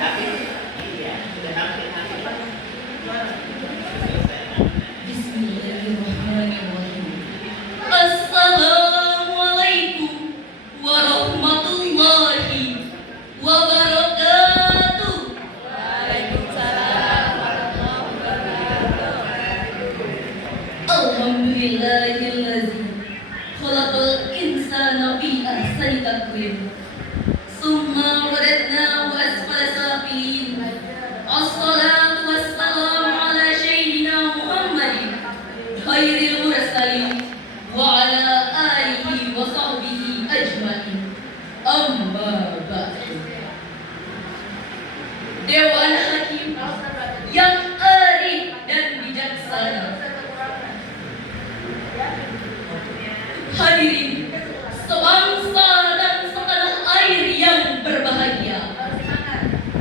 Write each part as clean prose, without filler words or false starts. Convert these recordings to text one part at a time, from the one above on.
Bismillahirrahmanirrahim. Assalamualaikum warahmatullahi wabarakatuh. Waalaikumsalam warahmatullahi wabarakatuh. Alhamdulillahillazi khalaqal insana fi ahsani taqwim. Summa radadnahu asfala safilin. Assalatu wassalamu ala sayyidina Muhammadin khairil mursalin wa ala alihi wa sahbihi ajmain. Amma ba'du. Dewan Hakim yang arif dan bijaksana, hadirin sebangsa dan setanah air yang berbahagia,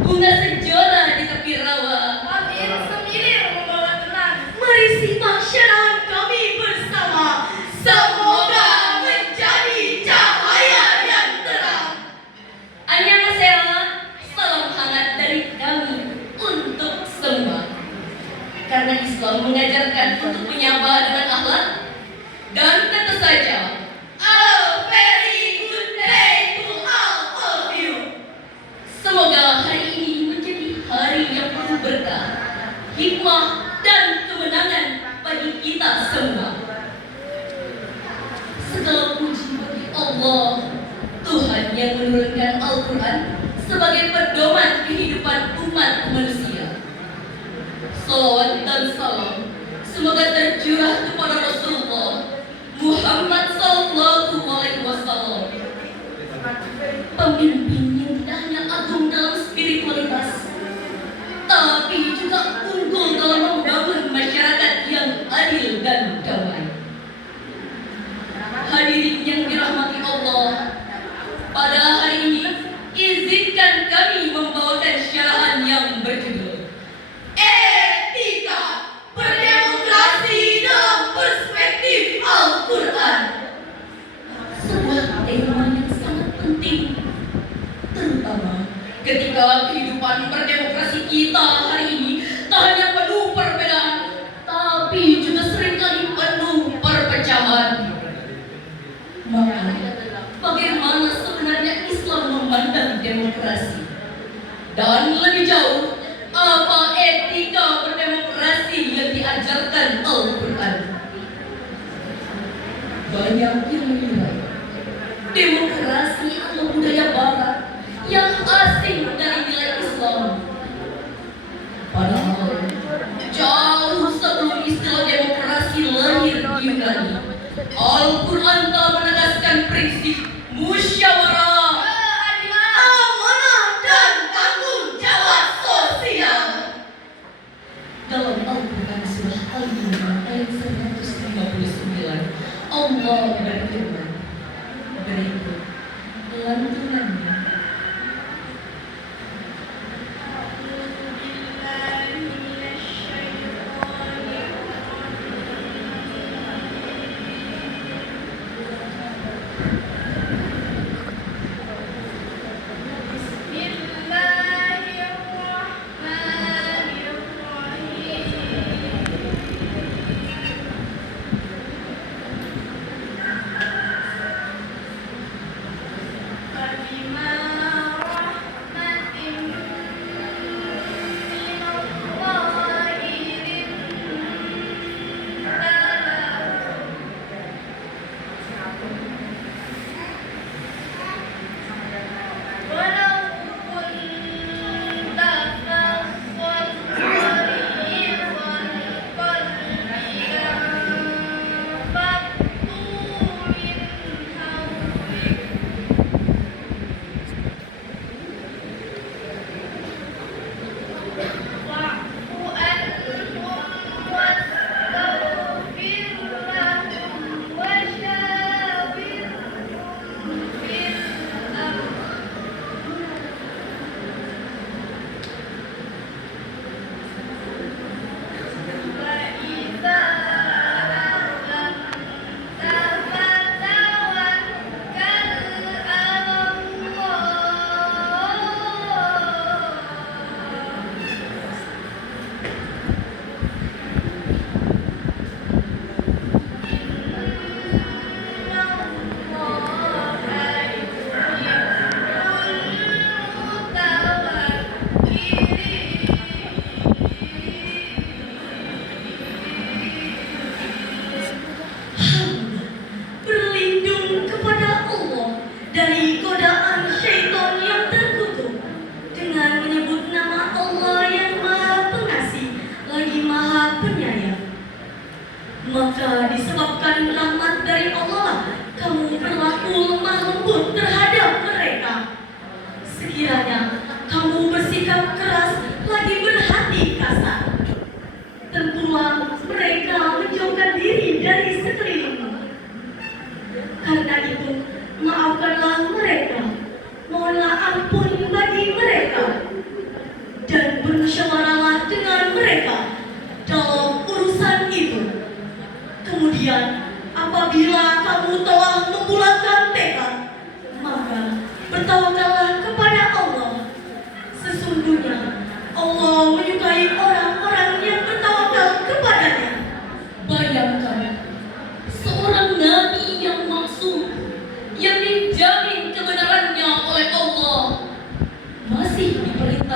bunga sejora di tepi rawa, Angin semilir membawa tenang. mari simak syarahan kami bersama. Semoga menjadi cahaya yang terang. Annyeonghaseyo, salam hangat dari kami untuk semua. Karena Islam mengajarkan untuk menyapa dengan akhlak, dan tentu saja a very good day to all of you. Semoga hari ini menjadi hari yang penuh berkah, hikmah, dan kemenangan bagi kita semua. Segala puji bagi Allah, Tuhan yang menurunkan Al-Quran sebagai pedoman kehidupan umat manusia. Salawat dan salam semoga tercurah kepada Rasulullah Muhammad Sallallahu Alaihi Wasallam, pemimpin yang tidak hanya agung dalam spiritualitas, tapi juga unggul dalam membangun masyarakat yang adil dan damai. Hadirin yang dirahmati Allah, pada hari ini izinkan kami membawakan syarahan yang berjudul Etika Berdemokrasi dalam Perspektif Al-Quran. Sebuah tema yang sangat penting, terutama ketika kehidupan berdemokrasi kita hari ini tak hanya penuh perbedaan, tapi juga seringkali penuh perpecahan. Maka, bagaimana sebenarnya Islam memandang demokrasi? Dan lebih jauh, apa etika berdemokrasi yang diajarkan Al-Quran? Banyak yang menilai demokrasi adalah budaya barat yang asing dari nilai Islam. Padahal jauh sebelum istilah demokrasi lahir di Yunani, Al-Quran telah menegaskan prinsip musyawarah, amanah, dan tanggung jawab sosial. Dalam Al-Quran surah Al-Imran ayat 159, Allah berfirman, berikut lantunannya.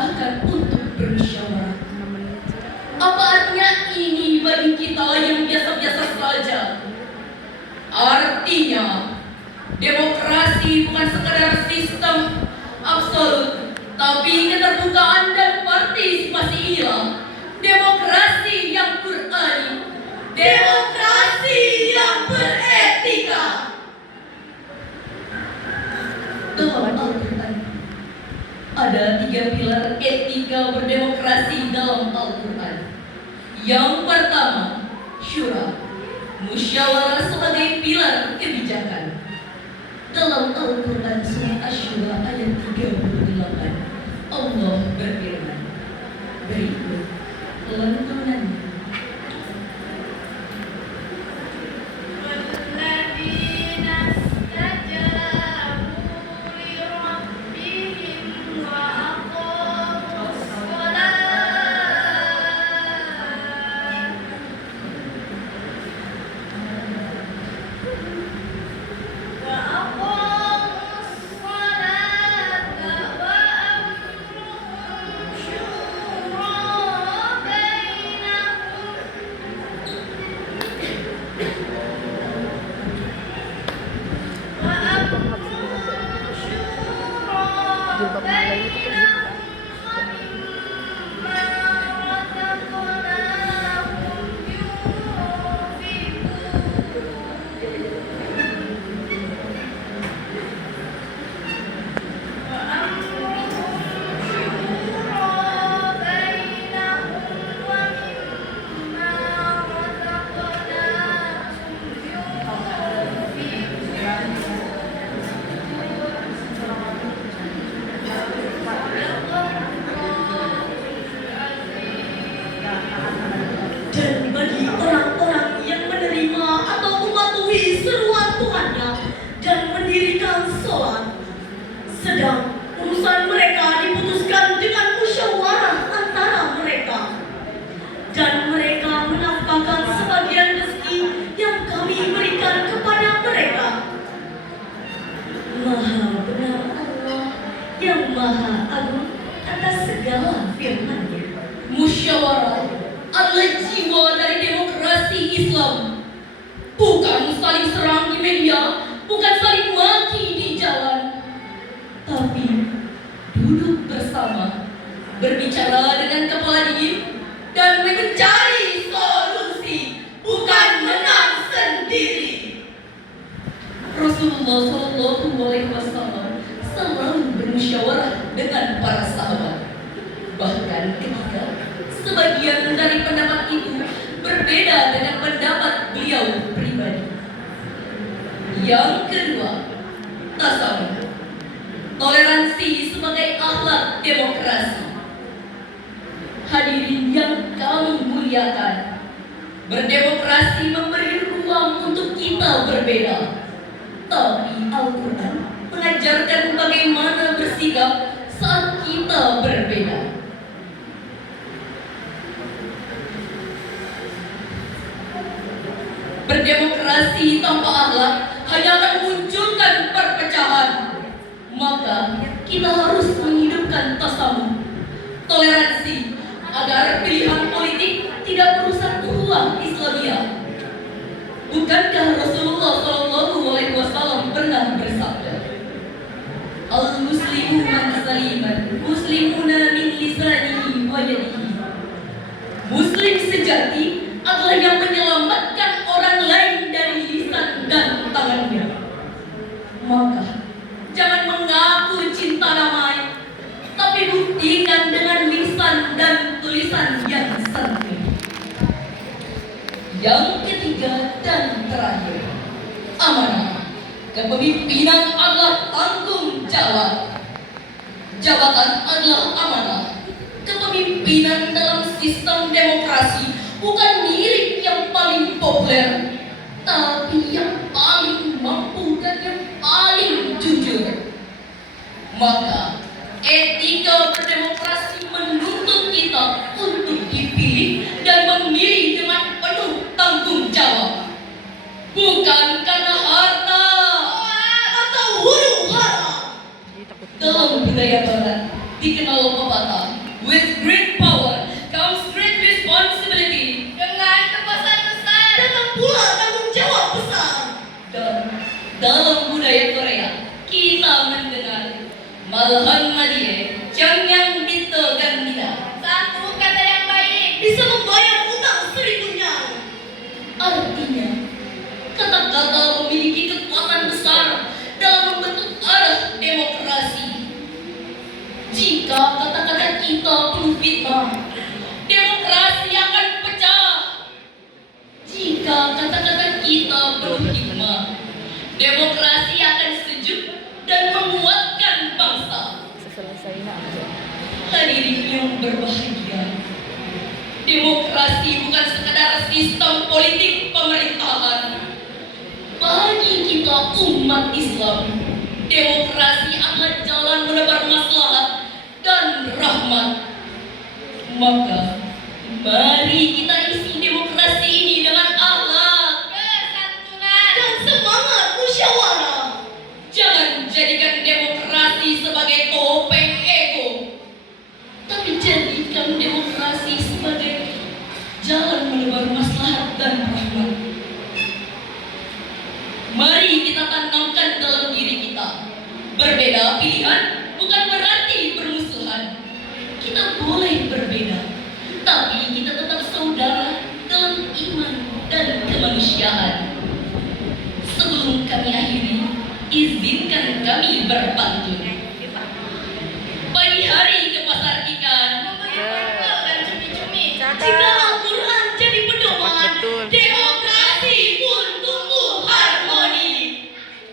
bahkan untuk bermusyawarah. Apa artinya ini bagi kita yang biasa-biasa saja? Artinya, demokrasi bukan sekadar sistem absolut, tapi keterbukaan dan partisipasi inilah demokrasi yang Qur'ani, demokrasi yang beretika. Dalam Al-Quran ada 3 pilar etika berdemokrasi dalam Al-Quran. Yang pertama, syura, musyawarah sebagai pilar kebijakan. Dalam Al-Quran surah Asy-Syura ayat 38, Allah berfirman, berikut lantunannya. Dan bagi orang-orang yang menerima atau mematuhi seruan Tuhannya dan mendirikan sholat, sedang urusan mereka diputuskan dengan musyawarah antara mereka, dan mereka menafkahkan sebagian rezeki yang kami berikan kepada mereka. Maha benar Allah yang maha agung atas segala firman-Nya. Musyawarah adalah jiwa dari demokrasi Islam. Bukan saling serang di media, bukan saling maki di jalan, tapi duduk bersama, berbicara dengan kepala dingin, dan mencari solusi, bukan menang sendiri. Rasulullah SAW selalu bermusyawarah dengan para sahabat. Bahkan ketika sebagian dari pendapat itu berbeda dengan pendapat beliau pribadi. Yang kedua, tasawuf, toleransi sebagai akhlak demokrasi. Hadirin yang kami muliakan, berdemokrasi memberi ruang untuk kita berbeda. Tapi Al-Quran mengajarkan bagaimana bersikap saat kita berbeda. Berdemokrasi tanpa akhlak hanya akan munculkan perpecahan. Maka kita harus menghidupkan tasawuf, toleransi, agar pilihan politik tidak merusak ukhuwah Islamiyah. Bukankah Rasulullah SAW pernah bersabda, Al-Muslimu man saliman muslimuna min lisanihi wa yadihi. Muslim sejati adalah yang menyelamatkan orang lain dari lisan dan tangannya. Maka jangan mengaku cinta damai, tapi buktikan dengan lisan dan tulisan yang santun. Yang ketiga dan terakhir, amanah. Kepemimpinan adalah tanggung jawab. Jabatan adalah amanah. Kepemimpinan dalam sistem demokrasi bukan milik yang paling populer, tapi yang paling mampu dan yang paling jujur. Maka etika berdemokrasi menuntut kita untuk dipilih dan memilih dengan penuh tanggung jawab, bukan karena harta atau huru hara. Dalam budaya Barat dikenal pepatah, with great power comes great responsibility. Dengan kekuasaan besar Datang pula tanggung jawab besar. Dan dalam budaya Korea, kita mendengar malahan madie, jangan ditegan tidak. satu kata yang baik. Bisa membayar utang 1000 nyang. Artinya, kata-kata memiliki kekuatan besar dalam membentuk arah demokrasi. Jika kata-kata kita penuh fitnah, demokrasi akan pecah. Jika kata-kata kita penuh hikmah, demokrasi akan sejuk dan menguatkan bangsa. Hadirin yang berbahagia, demokrasi bukan sekadar sistem politik pemerintahan. Bagi kita umat Islam, demokrasi adalah jalan menebar maslahat dan rahmat. Maka, mari kita isi demokrasi ini dengan akhlak Kesantunan dan semangat musyawarah. Jangan jadikan demokrasi sebagai topeng ego, tapi jadikan demokrasi sebagai jalan menebar maslahat dan rahmat. Mari kita tanamkan dalam diri kita, berbeda pilihan bukan berarti bermusuhan. Kita boleh berbeda, tapi kita tetap saudara dalam iman dan kemanusiaan. Sebelum kami akhiri, izinkan kami berpantun. Pagi hari ke pasar ikan, membeli wortel dan cumi-cumi. jika Al-Quran jadi pedoman, demokrasi pun tumbuh harmoni.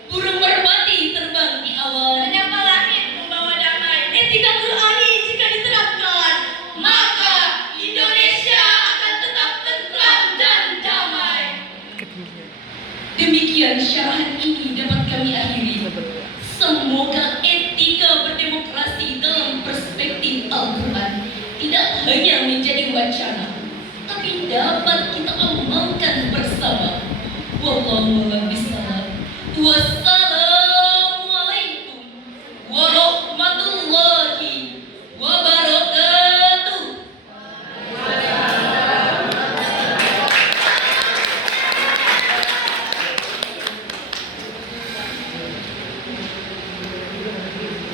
Burung merpati terbang di awan, Menyapa langit membawa damai. etika Qurani jika diterapkan, maka Indonesia akan tetap tentram dan damai. Demikian syarahan ini dapat kami akhiri. Semoga etika berdemokrasi dalam perspektif Al-Quran tidak hanya menjadi wacana, tapi dapat kita amalkan bersama. Wallahu a'lam bishawab.